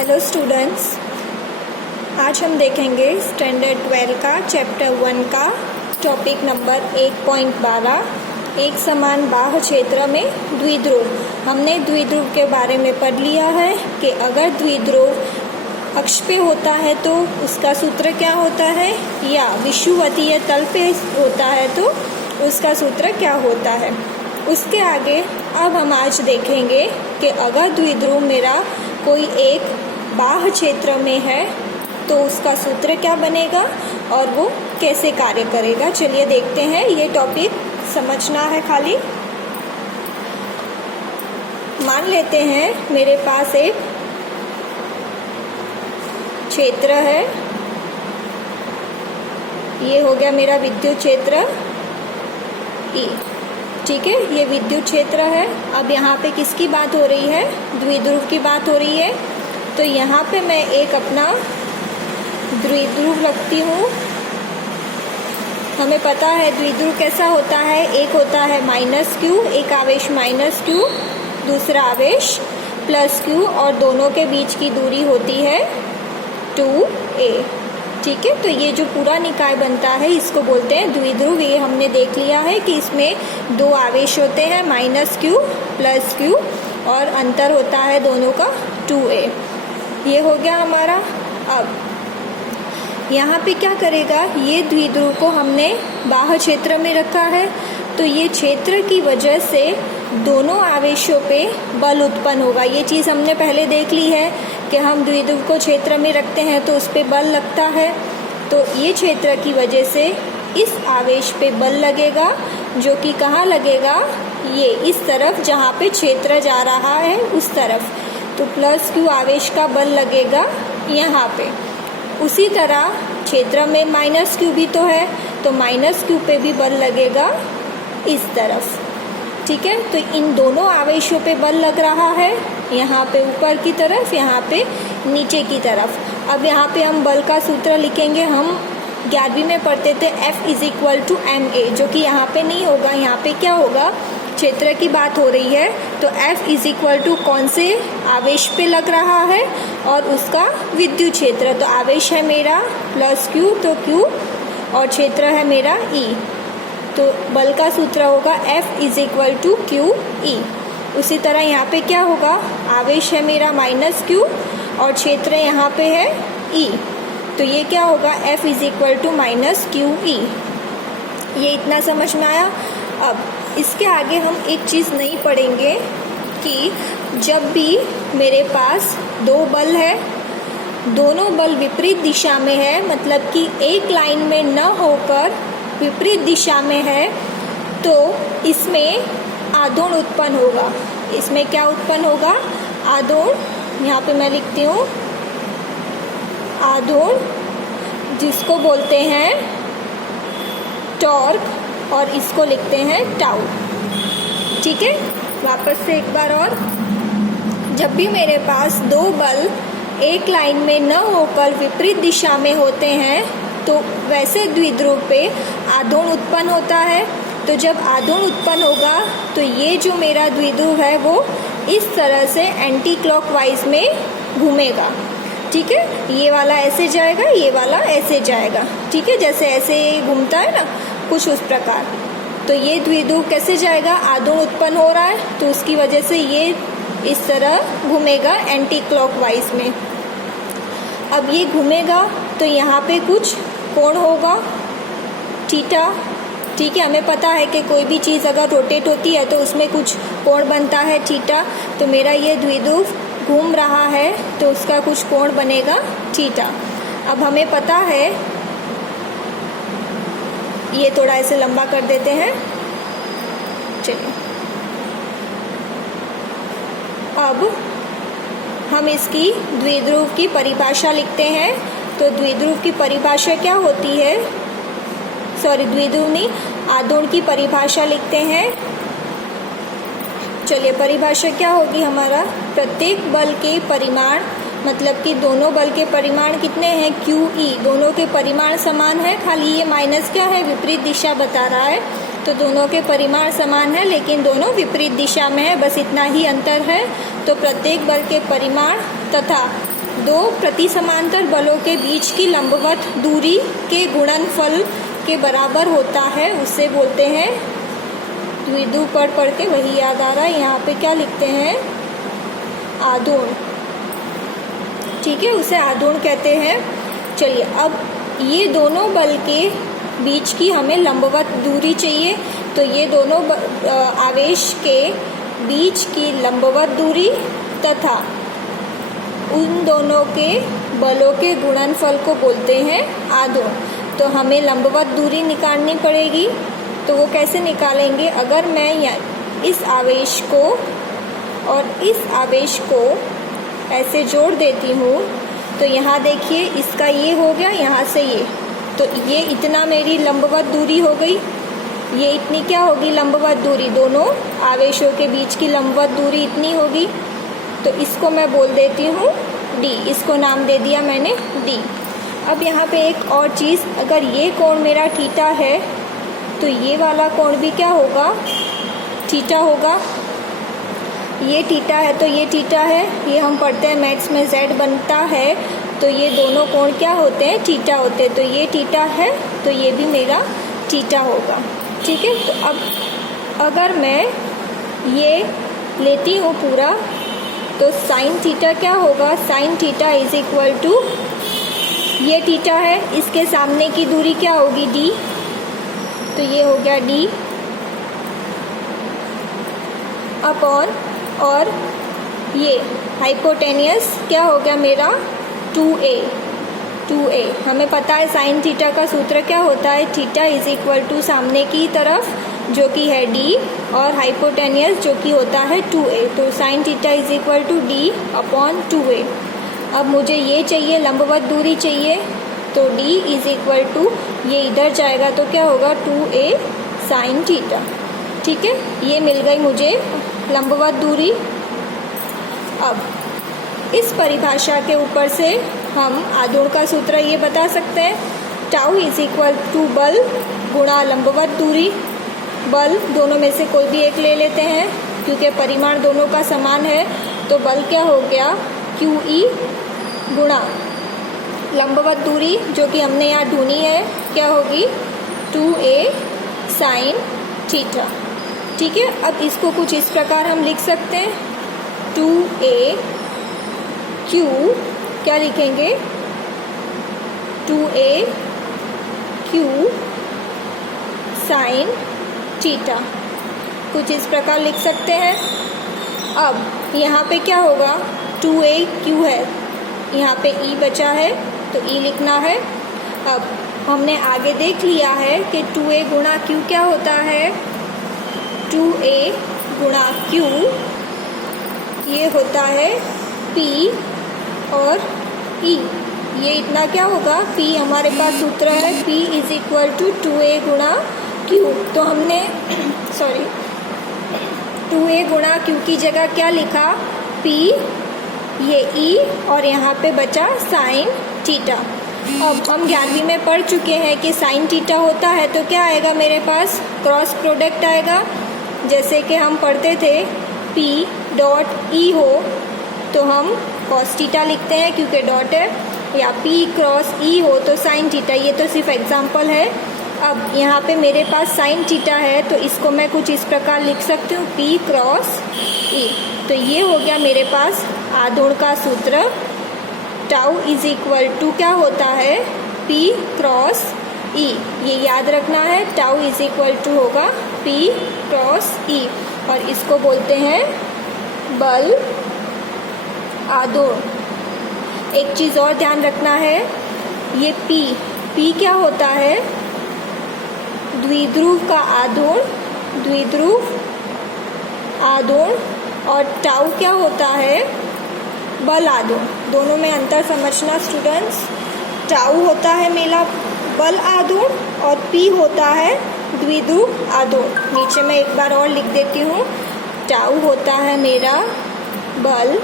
Hello students, आज हम देखेंगे स्टैंडर्ड 12 का चैप्टर 1 का टॉपिक नंबर 1.12 एक समान बाह्य क्षेत्र में द्विध्रुव। हमने द्विध्रुव के बारे में पढ़ लिया है कि अगर द्विध्रुव अक्ष पे होता है तो उसका सूत्र क्या होता है, या विषुवतीय तल पे होता है तो उसका सूत्र क्या होता है। उसके आगे अब हम आज देखेंगे कि अगर द्विध्रुव मेरा कोई एक बाह्य क्षेत्र में है तो उसका सूत्र क्या बनेगा और वो कैसे कार्य करेगा। चलिए देखते हैं, ये टॉपिक समझना है खाली। मान लेते हैं मेरे पास एक क्षेत्र है, ये हो गया मेरा विद्युत क्षेत्र E, ठीक है, ये विद्युत क्षेत्र है। अब यहाँ पे किसकी बात हो रही है, द्विध्रुव की बात हो रही है। तो यहाँ पे मैं एक अपना द्विध्रुव रखती हूँ। हमें पता है द्विध्रुव कैसा होता है, एक होता है -q, एक आवेश -q, दूसरा आवेश +q और दोनों के बीच की दूरी होती है 2a, ठीक है। तो ये जो पूरा निकाय बनता है इसको बोलते हैं द्विध्रुव। ये हमने देख लिया है कि इसमें दो आवेश होते हैं -q +q और अंतर होता है दोनों का 2a। ये हो गया हमारा। अब यहाँ पे क्या करेगा, ये द्विध्रुव को हमने बाह्य क्षेत्र में रखा है तो ये क्षेत्र की वजह से दोनों आवेशों पे बल उत्पन्न होगा। ये चीज़ हमने पहले देख ली है कि हम द्विध्रुव को क्षेत्र में रखते हैं तो उस पर बल लगता है। तो ये क्षेत्र की वजह से इस आवेश पे बल लगेगा, जो कि कहाँ लगेगा, ये इस तरफ जहाँ पे क्षेत्र जा रहा है उस तरफ। तो +q आवेश का बल लगेगा यहाँ पे। उसी तरह क्षेत्र में -q भी तो है तो -q पे भी बल लगेगा इस तरफ, ठीक है। तो इन दोनों आवेशों पे बल लग रहा है, यहाँ पे ऊपर की तरफ, यहाँ पे नीचे की तरफ। अब यहाँ पे हम बल का सूत्र लिखेंगे। हम 11वीं में पढ़ते थे F = ma, जो कि यहाँ पे नहीं होगा। यहाँ पे क्या होगा, क्षेत्र की बात हो रही है तो F कौन से आवेश पे लग रहा है और उसका विद्युत क्षेत्र। तो आवेश है मेरा +q तो q और क्षेत्र है मेरा E, तो बल का सूत्र होगा F = QE। उसी तरह यहाँ पे क्या होगा, आवेश है मेरा -q और क्षेत्र यहाँ पे है E, तो ये क्या होगा, F = -QE। ये इतना समझ में आया। अब इसके आगे हम एक चीज़ नहीं पढ़ेंगे कि जब भी मेरे पास दो बल है, दोनों बल विपरीत दिशा में है, मतलब कि एक लाइन में न होकर विपरीत दिशा में है, तो इसमें आघूर्ण उत्पन्न होगा। इसमें क्या उत्पन्न होगा, आघूर्ण। यहाँ पे मैं लिखती हूँ आघूर्ण, जिसको बोलते हैं टॉर्क और इसको लिखते हैं टाउ, ठीक है। वापस से एक बार और, जब भी मेरे पास दो बल एक लाइन में न होकर विपरीत दिशा में होते हैं तो वैसे द्विध्रुव पे आघूर्ण उत्पन्न होता है। तो जब आघूर्ण उत्पन्न होगा तो ये जो मेरा द्विध्रुव है वो इस तरह से एंटी क्लॉकवाइज में घूमेगा, ठीक है। ये वाला ऐसे जाएगा, ये वाला ऐसे जाएगा, ठीक है, जैसे ऐसे घूमता है ना, कुछ उस प्रकार। तो ये द्विध्रुव कैसे जाएगा, आघूर्ण उत्पन्न हो रहा है तो उसकी वजह से ये इस तरह घूमेगा एंटी क्लॉकवाइज में। अब ये घूमेगा तो यहाँ पे कुछ कोण होगा थीटा, ठीक है। हमें पता है कि कोई भी चीज़ अगर रोटेट होती है तो उसमें कुछ कोण बनता है थीटा। तो मेरा ये द्विध्रुव घूम रहा है तो उसका कुछ कोण बनेगा थीटा। अब हमें पता है, ये थोड़ा ऐसे लंबा कर देते हैं, चलिए। अब हम इसकी द्विध्रुव की परिभाषा लिखते हैं। तो द्विध्रुव की परिभाषा क्या होती है, द्विध्रुव नहीं, आघूर्ण की परिभाषा लिखते हैं। चलिए, परिभाषा क्या होगी हमारा, प्रत्येक बल के परिमाण, मतलब कि दोनों बल के परिमाण कितने हैं, QE, दोनों के परिमाण समान है, खाली ये माइनस क्या है, विपरीत दिशा बता रहा है। तो दोनों के परिमाण समान है लेकिन दोनों विपरीत दिशा में है, बस इतना ही अंतर है। तो प्रत्येक बल के परिमाण तथा दो प्रति समांतर बलों के बीच की लंबवत दूरी के गुणनफल के बराबर होता है उसे बोलते हैं, द्विध्रुव पढ़ के वही याद आ रहा है, यहाँ पे क्या लिखते हैं, आघूर्ण। ठीक है, उसे आघूर्ण कहते हैं। चलिए, अब ये दोनों बल के बीच की हमें लंबवत दूरी चाहिए, तो ये दोनों आवेश के बीच की लंबवत दूरी तथा उन दोनों के बलों के गुणनफल को बोलते हैं आघूर्ण। तो हमें लंबवत दूरी निकालनी पड़ेगी, तो वो कैसे निकालेंगे, अगर मैं इस आवेश को और इस आवेश को ऐसे जोड़ देती हूँ, तो यहाँ देखिए इसका ये हो गया, यहाँ से ये, तो ये इतना मेरी लंबवत दूरी हो गई। ये इतनी क्या होगी लंबवत दूरी, दोनों आवेशों के बीच की लंबवत दूरी इतनी होगी। तो इसको मैं बोल देती हूँ डी, इसको नाम दे दिया मैंने डी। अब यहाँ पे एक और चीज़, अगर ये कोण मेरा थीटा है तो ये वाला कोण भी क्या होगा, थीटा होगा। ये थीटा है तो ये थीटा है, ये हम पढ़ते हैं मैथ्स में z बनता है, तो ये दोनों कोण क्या होते हैं, थीटा होते हैं। तो ये थीटा है तो ये भी मेरा थीटा होगा। ठीक है, तो अब अगर मैं ये लेती हूँ पूरा, तो साइन थीटा क्या होगा, sine theta is equal to, ये थीटा है, इसके सामने की दूरी क्या होगी, डी, तो ये हो गया डी अपॉन, और ये हाइपोटेनियस क्या हो गया मेरा 2a। हमें पता है साइन थीटा का सूत्र क्या होता है, थीटा इज इक्वल टू सामने की तरफ जो कि है d और हाइपोटेनियस जो कि होता है 2a, तो sine theta is equal to d upon 2a। अब मुझे ये चाहिए, लंबवत दूरी चाहिए, तो d इज इक्वल टू, ये इधर जाएगा तो क्या होगा 2a साइन थीटा। ठीक है, ये मिल गई मुझे लंबवत दूरी। अब इस परिभाषा के ऊपर से हम आघूर्ण का सूत्र ये बता सकते हैं, टाउ इज इक्वल टू बल गुणा लंबवत दूरी। बल दोनों में से कोई भी एक ले लेते हैं क्योंकि परिमाण दोनों का समान है, तो बल क्या हो गया QE गुणा लंबवत दूरी जो कि हमने यहाँ ढूंढी है, क्या होगी 2a साइन थीटा। ठीक है, अब इसको कुछ इस प्रकार हम लिख सकते हैं, 2a q, क्या लिखेंगे 2a q साइन थीटा, कुछ इस प्रकार लिख सकते हैं। अब यहाँ पे क्या होगा, 2a q है, यहाँ पे e बचा है तो e लिखना है। अब हमने आगे देख लिया है कि 2a गुणा q क्या होता है, 2a गुणा q ये होता है p और e, ये इतना क्या होगा, p हमारे पास सूत्र है p is equal to 2a गुणा q, तो हमने 2a गुणा q की जगह क्या लिखा, p, ये e और यहाँ पे बचा साइन थीटा। अब हम 11वीं में पढ़ चुके हैं कि साइन थीटा होता है तो क्या आएगा मेरे पास, क्रॉस प्रोडक्ट आएगा। जैसे कि हम पढ़ते थे p डॉट e हो तो हम कॉस थीटा लिखते हैं क्योंकि डॉट है, या p क्रॉस e हो तो साइन थीटा। ये तो सिर्फ एग्जांपल है। अब यहाँ पे मेरे पास साइन थीटा है तो इसको मैं कुछ इस प्रकार लिख सकती हूँ, p क्रॉस e। तो ये हो गया मेरे पास आघूर्ण का सूत्र, टाउ इज इक्वल टू क्या होता है, p क्रॉस e। ये याद रखना है, टाउ इज इक्वल टू होगा p क्रॉस e, और इसको बोलते हैं बल आघूर्ण। एक चीज़ और ध्यान रखना है, ये p क्या होता है, द्विध्रुव का आघूर्ण, द्विध्रुव आघूर्ण, और टाउ क्या होता है, बल आघूर्ण। दोनों में अंतर समझना स्टूडेंट्स, टाउ होता है मेरा बल आघूर्ण और p होता है द्विध्रुव आघूर्ण। नीचे मैं एक बार और लिख देती हूँ, टाउ होता है मेरा बल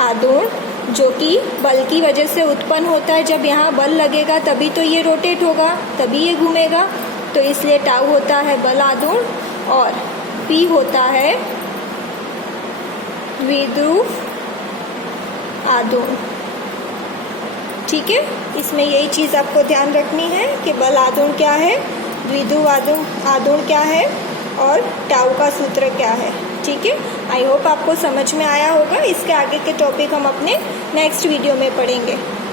आघूर्ण जो कि बल की वजह से उत्पन्न होता है। जब यहाँ बल लगेगा तभी तो ये रोटेट होगा, तभी ये घूमेगा, तो इसलिए टाउ होता है बल आघूर्ण और p होता है द्विध्रुव आघूर्ण। ठीक है, इसमें यही चीज़ आपको ध्यान रखनी है कि बल आघूर्ण क्या है, द्विध्रुव आघूर्ण क्या है और टाउ का सूत्र क्या है। ठीक है, आई होप आपको समझ में आया होगा। इसके आगे के टॉपिक हम अपने नेक्स्ट वीडियो में पढ़ेंगे।